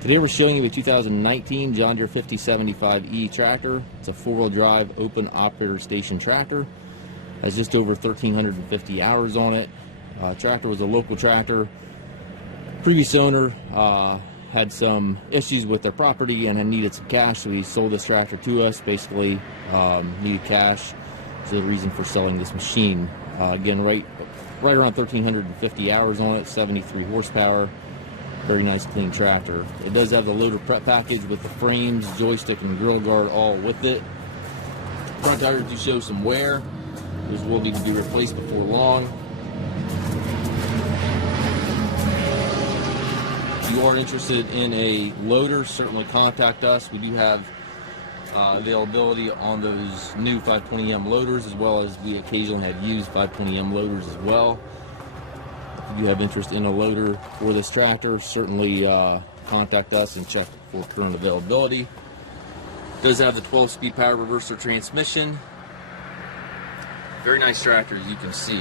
Today we're showing you a 2019 John Deere 5075E tractor. It's a four-wheel drive open operator station tractor. Has just over 1,350 hours on it. Tractor was a local tractor. Previous owner had some issues with their property and had needed some cash, so he sold this tractor to us. Basically needed cash. Is the reason for selling this machine. Again, right around 1,350 hours on it, 73 horsepower. Very nice, clean tractor. It does have the loader prep package with the frames, joystick, and grill guard all with it. Front tires do show some wear. Those will need to be replaced before long. If you are interested in a loader, certainly contact us. We do have availability on those new 520M loaders, as well as we occasionally have used 520M loaders as well. If you have interest in a loader for this tractor, certainly contact us and check for current availability. It does have the 12-speed power reverser transmission. Very nice tractor, as you can see.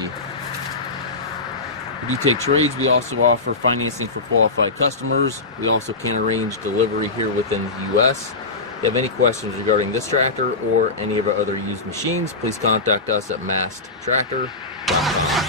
We do take trades. We also offer financing for qualified customers. We also can arrange delivery here within the U.S. If you have any questions regarding this tractor or any of our other used machines, please contact us at massedtractor.com.